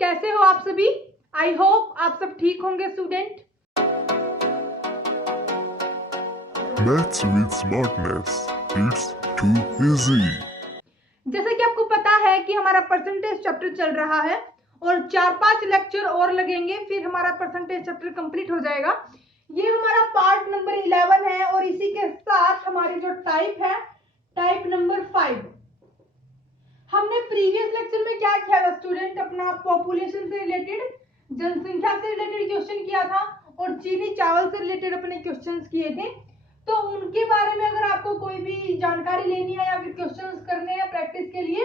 कैसे हो आप सभी? आई होप आप सब ठीक होंगे student. Maths with smartness. It's too easy. जैसे कि आपको पता है कि हमारा परसेंटेज चैप्टर चल रहा है और 4-5 लेक्चर और लगेंगे, फिर हमारा परसेंटेज चैप्टर कंप्लीट हो जाएगा। ये हमारा पार्ट नंबर 11 है और इसी के साथ हमारी जो टाइप है, टाइप नंबर 5। हमने प्रीवियस लेक्चर में क्या किया था स्टूडेंट? अपना पॉपुलेशन से रिलेटेड, जनसंख्या से रिलेटेड क्वेश्चन किया था और चीनी चावल से रिलेटेड अपने क्वेश्चंस किए थे। तो उनके बारे में अगर आपको कोई भी जानकारी लेनी है या फिर क्वेश्चंस करने हैं प्रैक्टिस के लिए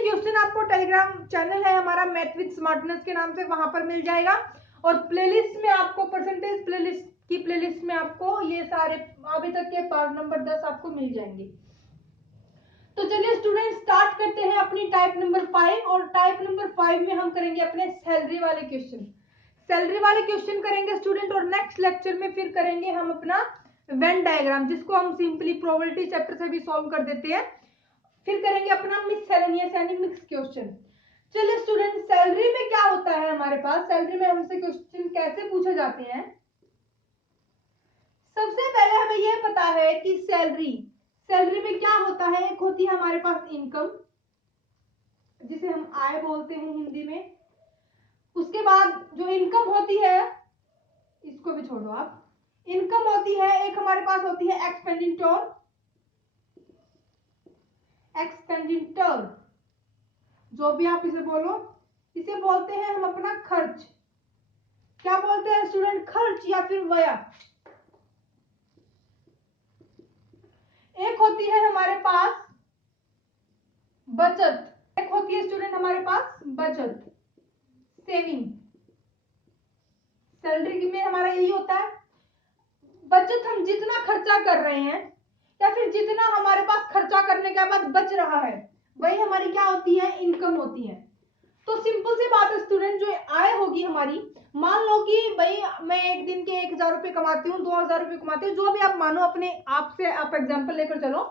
क्वेश्चन आपको टेलीग्राम चैनल है हमारा मैथ विद स्मार्टनेस के नाम से, वहां पर मिल जाएगा। और प्लेलिस्ट में आपको परसेंटेज प्लेलिस्ट में आपको ये सारे अभी तक के पार्ट नंबर 10 आपको मिल जाएंगे। तो चलिए स्टूडेंट स्टार्ट करते हैं अपनी टाइप नंबर 5। और टाइप नंबर 5 में हम करेंगे अपने सैलरी वाले क्वेश्चन करेंगे स्टूडेंट। और नेक्स्ट लेक्चर में फिर करेंगे हम अपना वेन डायग्राम, जिसको हम सिंपली प्रोबेबिलिटी चैप्टर से भी सॉल्व कर देते हैं। फिर करेंगे अपना मिससेलेनियस यानी मिक्स क्वेश्चन। चलिए स्टूडेंट, सैलरी में क्या होता है हमारे पास, सैलरी में हमसे क्वेश्चन कैसे पूछे जाते हैं? सबसे पहले हमें यह पता है कि सैलरी में क्या होता है। एक होती है हमारे पास इनकम, जिसे हम आय बोलते हैं हिंदी में। उसके बाद जो इनकम होती है, इसको भी छोड़ो आप, इनकम होती है, एक हमारे पास होती है एक्सपेंडिचर, जो भी आप इसे बोलो, इसे बोलते हैं हम अपना खर्च। क्या बोलते हैं स्टूडेंट? खर्च या फिर व्यय। एक होती है हमारे पास बचत, एक होती है स्टूडेंट हमारे पास बचत, सेविंग। सैलरी में हमारा यही होता है बचत, हम जितना खर्चा कर रहे हैं या फिर जितना हमारे पास खर्चा करने के बाद बच रहा है, वही हमारी क्या होती है? इनकम होती है। तो सिंपल सी बात है स्टूडेंट, जो आय होगी हमारी, मान लो कि भाई मैं एक दिन के 1,000 रुपए कमाती हूँ, 2,000 रुपए कमाती हूँ, जो भी आप मानो, अपने आप से आप एग्जांपल लेकर चलो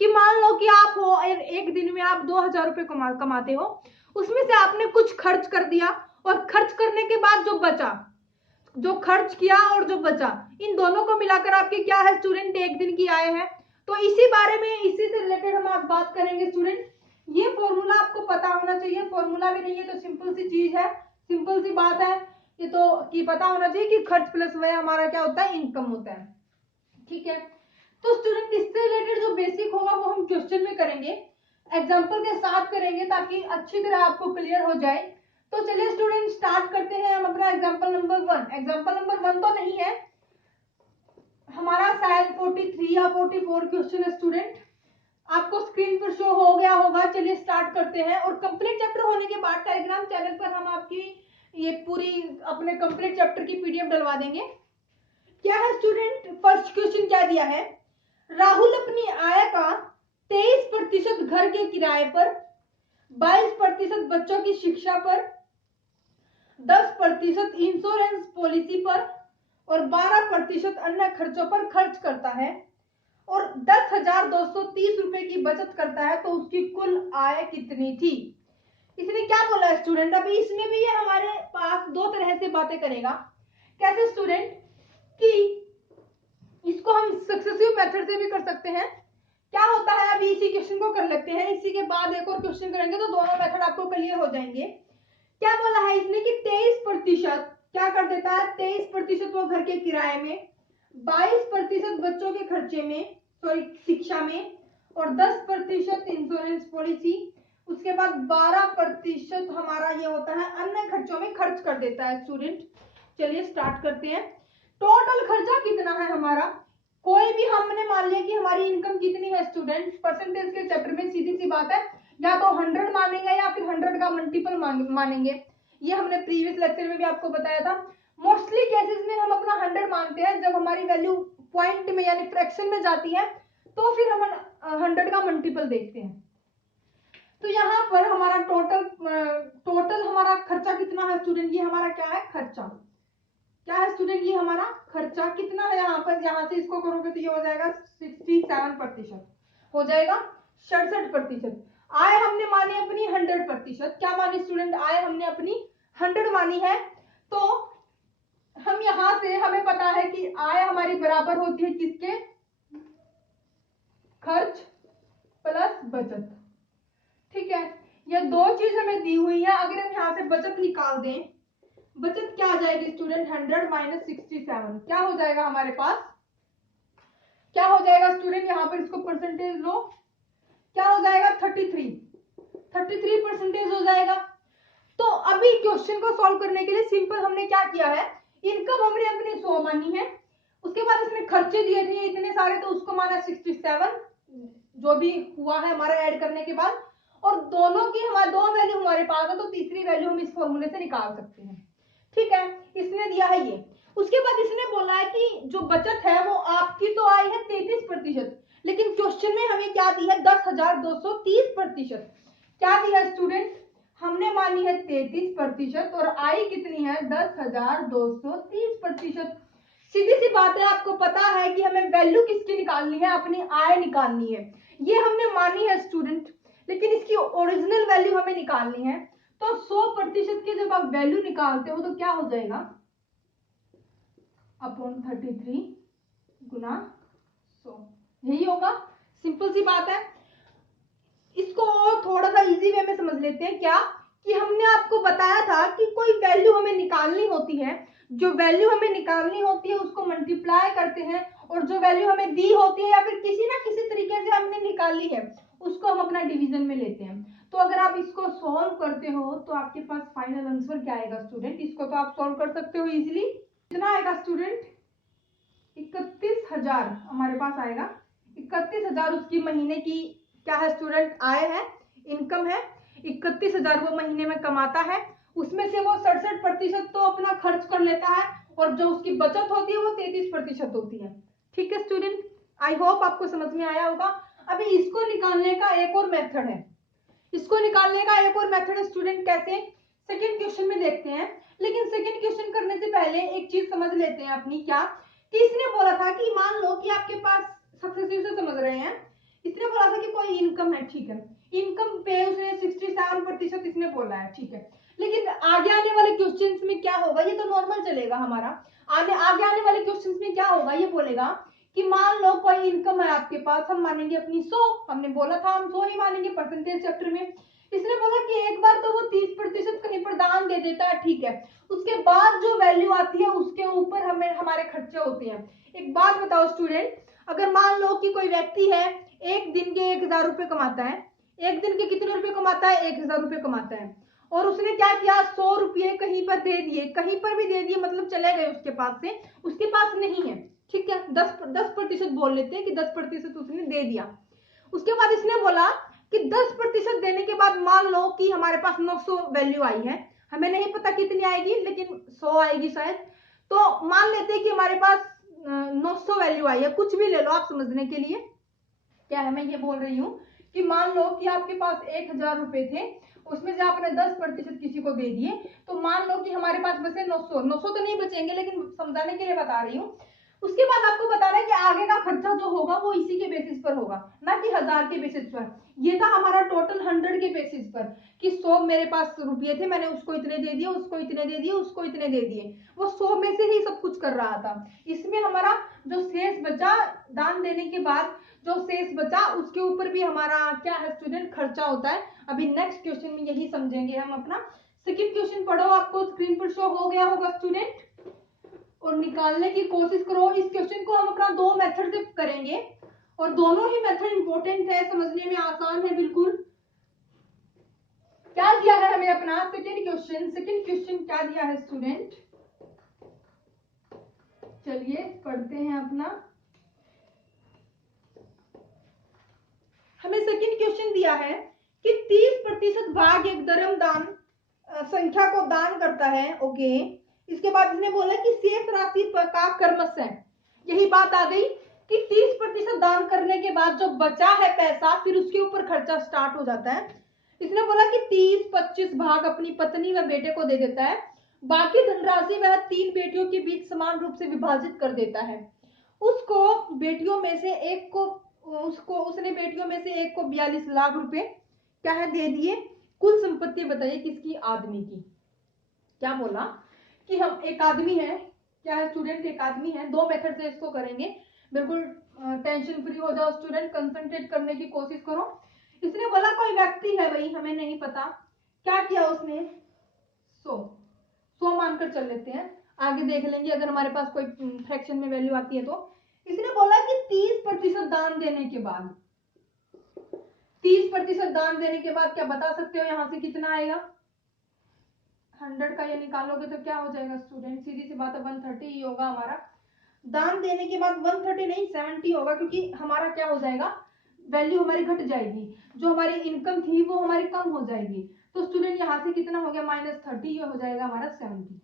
कि मान लो कि आप हो एक दिन में आप 2,000 रुपए कमाते हो, उसमें से आपने कुछ खर्च कर दिया और खर्च करने के बाद जो बचा, जो खर्च किया और जो बचा, इन दोनों को मिलाकर आपकी क्या है स्टूडेंट? एक दिन की आय है। तो इसी बारे में, इसी से रिलेटेड हम आज बात करेंगे स्टूडेंट। ये फॉर्मूला आपको पता होना चाहिए, फॉर्मूला भी नहीं है तो सिंपल सी चीज है, सिंपल सी बात है ये तो, कि पता होना चाहिए कि खर्च प्लस व्यय हमारा क्या होता है? इनकम होता है। ठीक है, तो स्टूडेंट इससे रिलेटेड जो बेसिक होगा वो हम क्वेश्चन में करेंगे, एग्जाम्पल के साथ करेंगे, ताकि अच्छी तरह आपको क्लियर हो जाए। तो चलिए स्टूडेंट स्टार्ट करते हैं हम अपना एग्जाम्पल नंबर 1। एग्जाम्पल नंबर 1 तो नहीं है हमारा, शायद 43 या 44 क्वेश्चन है स्टूडेंट, आपको स्क्रीन पर शो हो गया होगा। चलिए स्टार्ट करते हैं। और कंप्लीट चैप्टर होने के बाद टेलीग्राम चैनल पर हम आपकी ये पूरी अपने कंप्लीट चैप्टर की पीडीएफ डलवा देंगे। क्या है स्टूडेंट? फर्स्ट क्वेश्चन क्या दिया है? राहुल अपनी आय का 23% घर के किराए पर, 22% बच्चों की शिक्षा पर, 10% इंश्योरेंस पॉलिसी पर और 12% अन्य खर्चों पर खर्च करता है और 10,230 रुपए की बचत करता है, तो उसकी कुल आय कितनी थी? इसने क्या बोला है स्टूडेंट? अभी इसमें भी ये हमारे पास दो तरह से बातें करेगा। कैसे स्टूडेंट? कि इसको हम सक्सेसिव मेथड से भी कर सकते हैं। क्या होता है, अभी इसी क्वेश्चन को कर लेते हैं, इसी के बाद एक और क्वेश्चन करेंगे तो दोनों मेथड आपको क्लियर हो जाएंगे। क्या बोला है इसने कि 23% क्या कर देता है? 23% वो घर के किराए में, 22% बच्चों के खर्चे में, सॉरी शिक्षा में, और 10% इंश्योरेंस पॉलिसी, उसके बाद 12% हमारा ये होता है अन्य खर्चों में खर्च कर देता है स्टूडेंट। चलिए स्टार्ट करते हैं। टोटल खर्चा कितना है हमारा? कोई भी, हमने मान लिया कि हमारी इनकम कितनी है स्टूडेंट, परसेंटेज के चैप्टर में सीधी सी बात है, या तो 100 मानेंगे या फिर 100 का मल्टीपल मानेंगे। ये हमने प्रीवियस लेक्चर में भी आपको बताया था। मोस्टली केसेस में हम अपना 100 मानते हैं, जब हमारी वैल्यू पॉइंट में यानी फ्रैक्शन में जाती है तो फिर हम 100 का मल्टीपल देखते हैं। तो यहाँ पर हमारा टोटल हमारा खर्चा कितना है स्टूडेंट? ये हमारा क्या है? खर्चा। क्या है स्टूडेंट? ये हमारा खर्चा कितना है यहाँ पर? यहाँ से इसको करोगे तो ये हो जाएगा 67%, हो जाएगा 67%। आय हमने मानी अपनी 100%, प्रतिशत। क्या मानी स्टूडेंट? आय हमने अपनी 100 मानी है, तो हम यहां से हमें पता है कि आय हमारी बराबर होती है किसके? खर्च प्लस बचत। ठीक है, ये दो चीज हमें दी हुई है। अगर हम यहाँ से बचत निकाल दें, बचत क्या आ जाएगी स्टूडेंट? 100 माइनस 67 क्या हो जाएगा हमारे पास? क्या हो जाएगा स्टूडेंट? यहाँ पर इसको परसेंटेज लो, क्या हो जाएगा? 33% हो जाएगा। तो अभी क्वेश्चन को सॉल्व करने के लिए सिंपल हमने क्या किया है, इनकम हमने अपनी 100 मानी है, उसके बाद इसने खर्चे दिए थे इतने सारे, तो उसको माना 67 जो भी हुआ है हमारा ऐड करने के बाद, और दोनों की हमारे दो वैल्यू हमारे पास है, तो तीसरी वैल्यू हम इस फॉर्मूले से निकाल सकते हैं। ठीक है, इसने दिया है ये। उसके बाद इसने बोला है कि जो बचत है वो आपकी तो आई है 33%, लेकिन क्वेश्चन में हमें क्या दी है? 10,230%। क्या दिया स्टूडेंट? हमने मानी है 33% और आई कितनी है? 10,230%। सीधी सी बात है, आपको पता है कि हमें वैल्यू किसकी निकालनी है? अपनी आय निकालनी है। ये हमने मानी है स्टूडेंट, लेकिन इसकी ओरिजिनल वैल्यू हमें निकालनी है। तो 100% की जब आप वैल्यू निकालते हो तो क्या हो जाएगा? अपॉन 33 गुना 100, यही होगा। सिंपल सी बात है। इसको और थोड़ा सा इजी वे में समझ लेते हैं। क्या कि हमने आपको बताया था कि कोई वैल्यू हमें निकालनी होती है, जो वैल्यू हमें निकालनी होती है उसको मल्टीप्लाई करते हैं, और जो वैल्यू हमें दी होती है या फिर किसी ना किसी तरीके से हमने निकाली है उसको हम अपना डिवीजन में लेते हैं। तो अगर आप इसको सॉल्व करते हो तो आपके पास फाइनल आंसर क्या आएगा स्टूडेंट? इसको तो आप सॉल्व कर सकते हो इजीली। कितना आएगा स्टूडेंट? 31,000 हमारे पास आएगा। 31,000 उसकी महीने की क्या है स्टूडेंट? आय है, इनकम है। 31,000 वो महीने में कमाता है, उसमें से वो 67% तो अपना खर्च कर लेता है, और जो उसकी बचत होती है वो 33% होती है। ठीक है स्टूडेंट, आई होप आपको समझ में आया होगा। अभी इसको निकालने का एक और मेथड है। इसको निकालने का एक और मेथड है स्टूडेंट, कैसे? सेकेंड क्वेश्चन में देखते हैं। लेकिन सेकेंड क्वेश्चन करने से पहले एक चीज समझ लेते हैं अपनी। क्या कि इसने बोला था कि मान लो कि आपके पास, सक्सेसिव से समझ रहे हैं, इसने बोला था कि कोई इनकम है, ठीक है, इनकम पे उसने 67% इसने बोला है, ठीक है। लेकिन आगे आने वाले क्वेश्चंस में क्या होगा? ये तो नॉर्मल चलेगा हमारा। आगे आने वाले क्वेश्चंस में क्या होगा? ये बोलेगा कि मान लो कोई इनकम है आपके पास, हम मानेंगे अपनी 100, हमने बोला था हम 100 ही मानेंगे परसेंटेज चैप्टर में। इसने बोला कि एक बार तो वो 30% कहीं पर दान दे देता है, ठीक है, उसके बाद जो वैल्यू आती है उसके ऊपर हमें हमारे खर्चे होते हैं। एक बात बताओ स्टूडेंट, अगर मान लो कि कोई व्यक्ति है, एक दिन के 1,000 रुपए कमाता है, एक दिन के कितने रुपए कमाता है? 1,000 रुपए कमाता है, और उसने क्या किया? 100 रुपये कहीं पर दे दिए, कहीं पर भी दे दिए मतलब चले गए उसके पास से, उसके पास नहीं है, ठीक है, 10% बोल लेते हैं कि 10% उसने दे दिया। उसके बाद इसने बोला कि 10% देने के बाद मान लो कि हमारे पास 900 वैल्यू आई है, हमें नहीं पता कितनी आएगी लेकिन 100 आएगी शायद, तो मान लेते हैं कि हमारे पास 900 वैल्यू आई है, कुछ भी ले लो आप समझने के लिए। क्या है, मैं ये बोल रही हूँ कि मान लो कि आपके पास 1,000 रुपए थे, उसमें से आपने 10% किसी को दे दिए, तो मान लो कि हमारे पास बचे 900 तो नहीं बचेंगे, लेकिन समझाने के लिए बता रही हूँ। उसके बाद आपको बताना है कि आगे का खर्चा जो होगा वो इसी के बेसिस पर होगा, ना कि 1,000 के बेसिस पर। ये था हमारा टोटल 100 के बेसिस पर कि 100 मेरे पास रुपये थे, मैंने उसको इतने दे दिए, उसको इतने दे दिए, उसको इतने दे दिए, वो 100 में से ही सब कुछ कर रहा था। इसमें हमारा जो शेष बचा दान देने के बाद, जो शेष बचा उसके ऊपर भी हमारा क्या है स्टूडेंट? खर्चा होता है। अभी नेक्स्ट क्वेश्चन में यही समझेंगे हम अपना। सेकंड क्वेश्चन पढ़ो, आपको स्क्रीन पर शो हो गया होगा स्टूडेंट, और निकालने की कोशिश करो। इस क्वेश्चन को हम अपना दो मेथड से करेंगे, और दोनों ही मेथड इंपॉर्टेंट है, समझने में आसान है बिल्कुल। क्या दिया है हमें अपना सेकंड क्वेश्चन क्या दिया है स्टूडेंट? चलिए पढ़ते हैं अपना। हमें सेकंड क्वेश्चन दिया है कि 30% भाग एक धर्मदान संख्या को दान करता है, ओके। इसके बाद इसने बोला कि शेष राशि का क्रमशः, यही बात आ गई कि 30% दान करने के बाद जो बचा है पैसा, फिर उसके ऊपर खर्चा स्टार्ट हो जाता है। इसने बोला कि 30-25 भाग अपनी पत्नी व बेटे को दे देता है, बाकी धनराशि वह 3 बेटियों के बीच समान रूप से विभाजित कर देता है। उसने बेटियों में से एक को 42 लाख रुपए क्या है दे दिए, कुल संपत्ति बताइए किसकी, आदमी की। क्या बोला कि हम एक आदमी है, क्या है स्टूडेंट, एक आदमी है। दो मेथड से इसको करेंगे, बिल्कुल टेंशन फ्री हो जाओ स्टूडेंट, कंसंट्रेट करने की कोशिश करो। इसने बोला कोई व्यक्ति है, भाई हमें नहीं पता क्या किया उसने, 100 मानकर चल लेते हैं, आगे देख लेंगे अगर हमारे पास कोई फ्रैक्शन में वैल्यू आती है तो। इसने बोला कि 30% दान देने के बाद, 30% दान देने के बाद क्या बता सकते हो यहां से कितना आएगा? 100 का ये निकालोगे तो क्या हो जाएगा स्टूडेंट, सीधी सी बात है 130 ही होगा हमारा। दान देने के बाद 130 नहीं 70 होगा, क्योंकि हमारा क्या हो जाएगा, वैल्यू हमारी घट जाएगी, जो हमारी इनकम थी वो हमारी कम हो जाएगी। तो स्टूडेंट यहाँ से कितना हो गया, -30, ये हो जाएगा हमारा 70।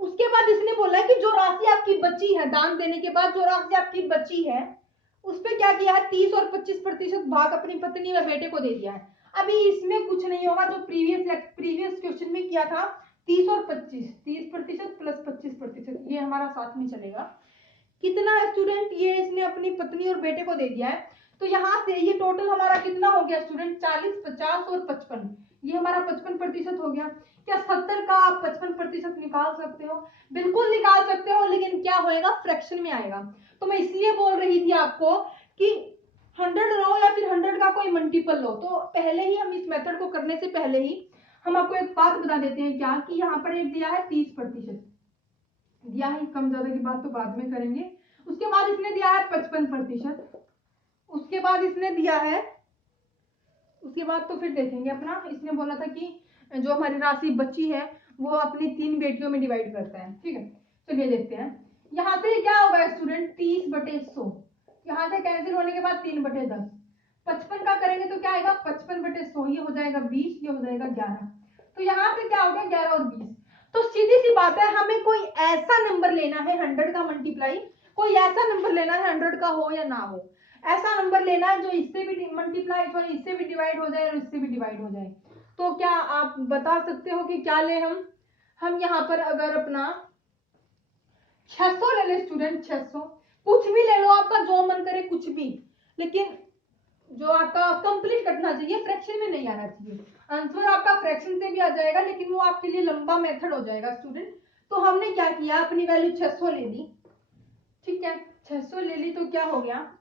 उसके बाद इसने बोला कि जो राशि आपकी बची है, दान देने के बाद जो राशि आपकी बची है उस पर क्या किया है, 30 और 25% भाग अपनी पत्नी और बेटे को दे दिया है। अभी इसमें कुछ नहीं होगा, जो प्रीवियस क्वेश्चन में किया था 30 और 25, 30% प्लस 25%, ये हमारा साथ में चलेगा। कितना है स्टूडेंट, ये इसने अपनी पत्नी और बेटे को दे दिया है। तो यहाँ से ये टोटल हमारा कितना हो गया स्टूडेंट, 40, 50 और 55, ये हमारा 55% हो गया। क्या 70 का आप 55% निकाल सकते हो? बिल्कुल निकाल सकते हो, लेकिन क्या होएगा, फ्रैक्शन में आएगा। तो मैं इसलिए बोल रही थी आपको कि 100 लो या फिर 100 का कोई मल्टीपल लो। तो पहले ही हम इस मेथड को करने से पहले ही हम आपको एक बात बता देते हैं, क्या कि यहाँ पर एक दिया है 30% दिया है, कम ज्यादा की बात तो बाद में करेंगे। उसके बाद इसने दिया है 55%, उसके बाद इसने दिया है, उसके बाद तो फिर देखेंगे अपना। इसने बोला था कि जो हमारी राशि बची है वो अपनी 3 बेटियों में डिवाइड करता है, ठीक है। चलिए देखते हैं यहाँ से क्या होगा स्टूडेंट, 30/100, यहाँ से कैंसिल होने के बाद 3/10, 55 का करेंगे तो क्या आएगा, 55/100, ये हो जाएगा 20, ये हो जाएगा 11। तो यहाँ पे क्या हो गया, 11 और 20। तो सीधी सी बात है, हमें कोई ऐसा नंबर लेना है 100 का मल्टीप्लाई, कोई ऐसा नंबर लेना है 100 का हो या ना हो, ऐसा नंबर लेना है जो इससे भी मल्टीप्लाई, सॉरी इससे भी डिवाइड हो जाए और इससे भी डिवाइड हो जाए। तो क्या आप बता सकते हो कि क्या ले हम यहाँ पर अगर अपना 600 ले ले स्टूडेंट, 600 कुछ भी ले लो, आपका जो मन करे कुछ भी, लेकिन जो आपका कंप्लीट कटना चाहिए, फ्रैक्शन में नहीं आना चाहिए। आंसर आपका फ्रैक्शन से भी आ जाएगा, लेकिन वो आपके लिए लंबा मेथड हो जाएगा स्टूडेंट। तो हमने क्या किया, अपनी वैल्यू 600 ले ली, ठीक है, 600 ले ली तो क्या हो गया,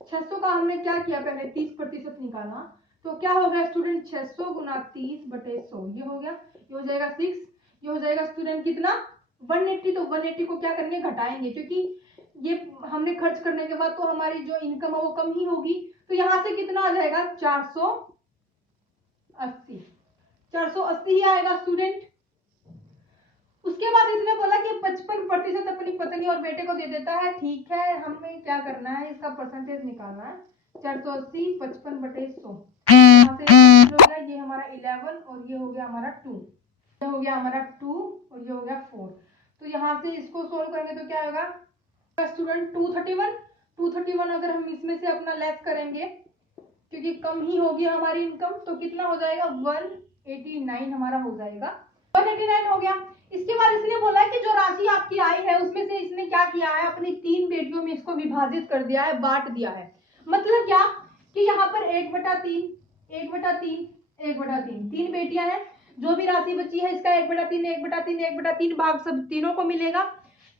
600 का हमने क्या किया, पहले 30% निकाला, तो क्या हो गया स्टूडेंट, 600 गुना 30/100, ये हो गया, ये हो जाएगा 6, ये हो जाएगा स्टूडेंट कितना, 180। तो 180 को क्या करेंगे, घटाएंगे, क्योंकि ये हमने खर्च करने के बाद तो हमारी जो इनकम है वो कम ही होगी। तो यहाँ से कितना आ जाएगा, 480, 480 ही आएगा स्टूडेंट। उसके बाद इसने बोला कि 55% अपनी पत्नी और बेटे को दे देता है, ठीक है, हमें क्या करना है, इसका परसेंटेज निकालना है। 480 55/100, यहाँ से हो गया, ये हमारा 11 और ये हो गया हमारा 2, ये हो गया हमारा 2 और ये हो गया 4। तो यहाँ से इसको सोल्व करेंगे तो क्या होगा स्टूडेंट, 231 अगर हम इसमें से अपना लेस करेंगे, क्योंकि कम ही होगी हमारी इनकम, तो कितना हो जाएगा, 189 हमारा हो जाएगा, 189 हो गया। इसके बाद इसने बोला कि जो राशि आपकी आई है उसमें से इसने क्या किया है, अपनी 3 बेटियों में इसको विभाजित कर दिया है, बांट दिया है। मतलब क्या कि यहाँ पर 1/3, 1/3, 1/3, 3 बेटियां हैं, जो भी राशि बची है इसका 1/3, 1/3, 1/3 भाग सब तीनों को मिलेगा,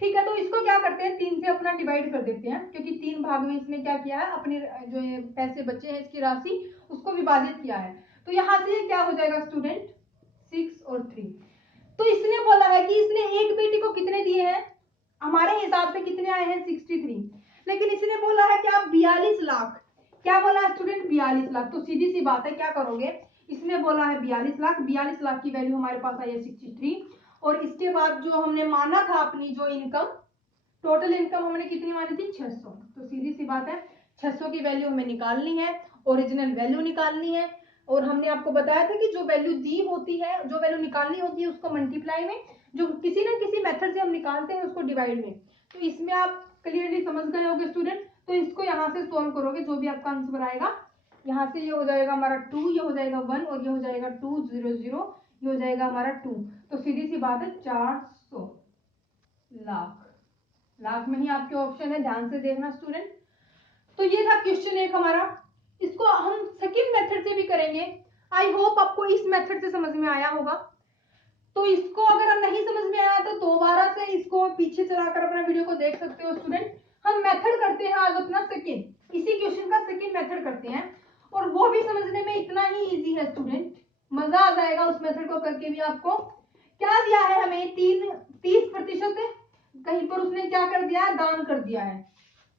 ठीक है। तो इसको क्या करते हैं, 3 से अपना डिवाइड कर देते हैं, क्योंकि 3 भाग में इसने क्या किया है, अपने जो ये पैसे बचे हैं इसकी राशि उसको विभाजित किया है। तो यहाँ से क्या हो जाएगा स्टूडेंट, 6 और 3। तो इसने बोला है कि इसने एक बेटी को कितने दिए हैं, हमारे हिसाब से कितने आए हैं, 63, लेकिन इसने बोला है कि आप 42 लाख, क्या बोला है स्टूडेंट, 42 लाख। तो सीधी सी बात है, क्या करोगे, इसने बोला है 42 लाख, 42 लाख की वैल्यू हमारे पास आई है 63, और इसके बाद जो हमने माना था अपनी जो इनकम, टोटल इनकम हमने कितनी मानी थी, 600। तो सीधी सी बात है, 600 की वैल्यू हमें निकालनी है, ओरिजिनल वैल्यू निकालनी है, और हमने आपको बताया था कि जो वैल्यू दी होती है, जो वैल्यू निकालनी होती है उसको मल्टीप्लाई में, जो किसी न किसी मेथड से हम निकालते हैं उसको डिवाइड में। तो इसमें आप क्लियरली समझ गए होंगे स्टूडेंट। तो इसको यहाँ से सोल्व करोगे, जो भी आपका आंसर आएगा, यहाँ से ये हो जाएगा हमारा 2, ये हो जाएगा 1 और ये हो जाएगा 2, 0, 0, ये हो जाएगा हमारा 2। तो सीधी सी बात है, 400 लाख, लाख में ही आपके ऑप्शन है, ध्यान से देखना स्टूडेंट। तो ये था क्वेश्चन 1 हमारा। करेंगे। आई होप आपको इस मेथड से समझ में आया होगा। तो इसको अगर नहीं समझ में आया तो दोबारा से इसको पीछे चलाकर अपना वीडियो को देख सकते हो स्टूडेंट। हम मेथड करते हैं आज अपना सेकेंड, इसी क्वेश्चन का सेकेंड मेथड करते हैं और वो भी समझने में इतना ही इजी है स्टूडेंट, मजा आ जाएगा उस मेथड को करके भी। आपको क्या दिया है हमें 30%, कहीं पर उसने क्या कर दिया है, दान कर दिया है,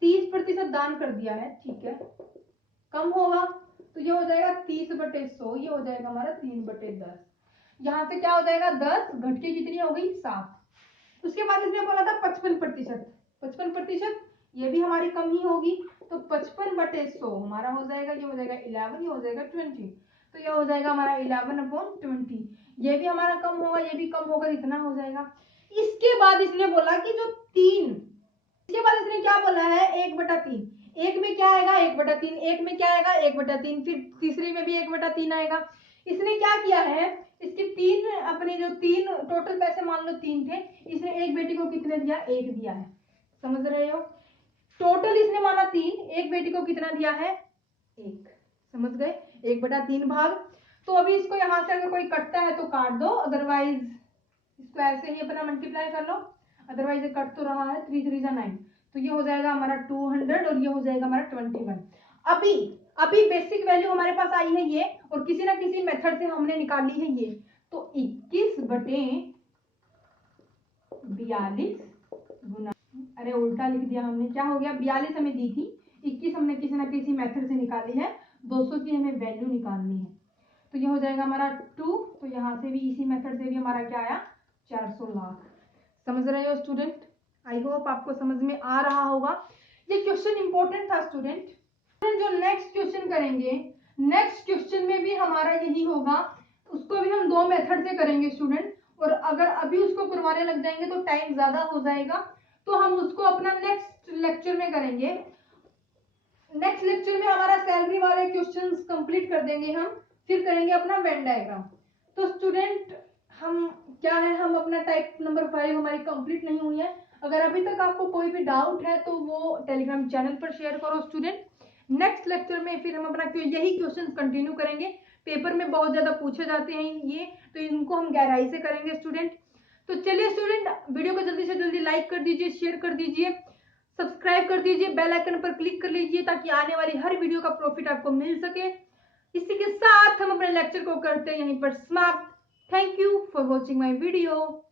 30% दान कर दिया है, ठीक है। कम होगा तो ये हो जाएगा 30/100, ये हो जाएगा हमारा 3/10। यहाँ से क्या हो जाएगा 10 घट के कितनी हो गई 7। उसके बाद इसने बोला था 55%, 55% ये भी हमारी कम ही होगी, तो 55/100 हमारा हो जाएगा, ये हो जाएगा 11, ये हो जाएगा 20, तो ये हो जाएगा हमारा 11/20। ये भी हमारा कम होगा, ये भी कम होकर इतना हो जाएगा। इसके बाद इसने बोला कि जो 3, इसके बाद इसने क्या बोला है 1/3, एक में क्या आएगा 1/3, एक में क्या आएगा 1/3, फिर तीसरे में भी 1/3 आएगा। इसने क्या किया है, इसके 3 अपने जो 3 टोटल पैसे मान लो 3 थे, इसने एक बेटी को कितने दिया, 1 दिया है, समझ रहे हो। टोटल इसने माना 3, एक बेटी को कितना दिया है 1, समझ गए, 1/3 भाग। तो अभी इसको यहां से अगर कोई कटता है तो काट दो, अदरवाइज इसको ऐसे ही अपना मल्टीप्लाई कर लो, अदरवाइज ये कट तो रहा है, 3 3 जा 9, तो ये हो जाएगा हमारा 200 और ये हो जाएगा हमारा 21। अभी बेसिक वैल्यू हमारे पास आई है ये, और किसी ना किसी मेथड से हमने निकाली है ये, तो 21/42 गुना, अरे उल्टा लिख दिया हमने, क्या हो गया, 42 हमें दी थी, 21 हमने किसी ना किसी मेथड से निकाली है, 200 की हमें वैल्यू निकालनी है, तो ये हो जाएगा हमारा 2, तो यहाँ से भी इसी मेथड से भी हमारा क्या आया 400 लाख। समझ रहे हो स्टूडेंट, आई होप आपको समझ में आ रहा होगा। ये क्वेश्चन इंपॉर्टेंट था स्टूडेंट। जो नेक्स्ट क्वेश्चन करेंगे, नेक्स्ट क्वेश्चन में भी हमारा यही होगा, उसको भी हम 2 मेथड से करेंगे स्टूडेंट, और अगर अभी उसको करवाने लग जाएंगे तो टाइम ज्यादा हो जाएगा, तो हम उसको अपना नेक्स्ट लेक्चर में करेंगे। नेक्स्ट लेक्चर में हमारा सैलरी वाले क्वेश्चंस कंप्लीट कर देंगे हम, फिर करेंगे अपना वेन डायग्राम। तो स्टूडेंट हम क्या है, हम अपना टाइप नंबर 5 हमारी कंप्लीट नहीं हुई है। अगर अभी तक आपको कोई भी डाउट है तो वो टेलीग्राम चैनल पर शेयर करो स्टूडेंट। नेक्स्ट लेक्चर में फिर हम अपना यही क्वेश्चन कंटिन्यू करेंगे, पेपर में बहुत ज्यादा पूछे जाते हैं ये, तो इनको हम गहराई से करेंगे स्टूडेंट। तो चलिए स्टूडेंट, वीडियो को जल्दी से जल्दी लाइक कर दीजिए, शेयर कर दीजिए, सब्सक्राइब कर दीजिए, बेल आइकन पर क्लिक कर लीजिए ताकि आने वाली हर वीडियो का प्रॉफिट आपको मिल सके। इसी के साथ हम अपने लेक्चर को करते हैं यहीं पर समाप्त। Thank you for watching my video.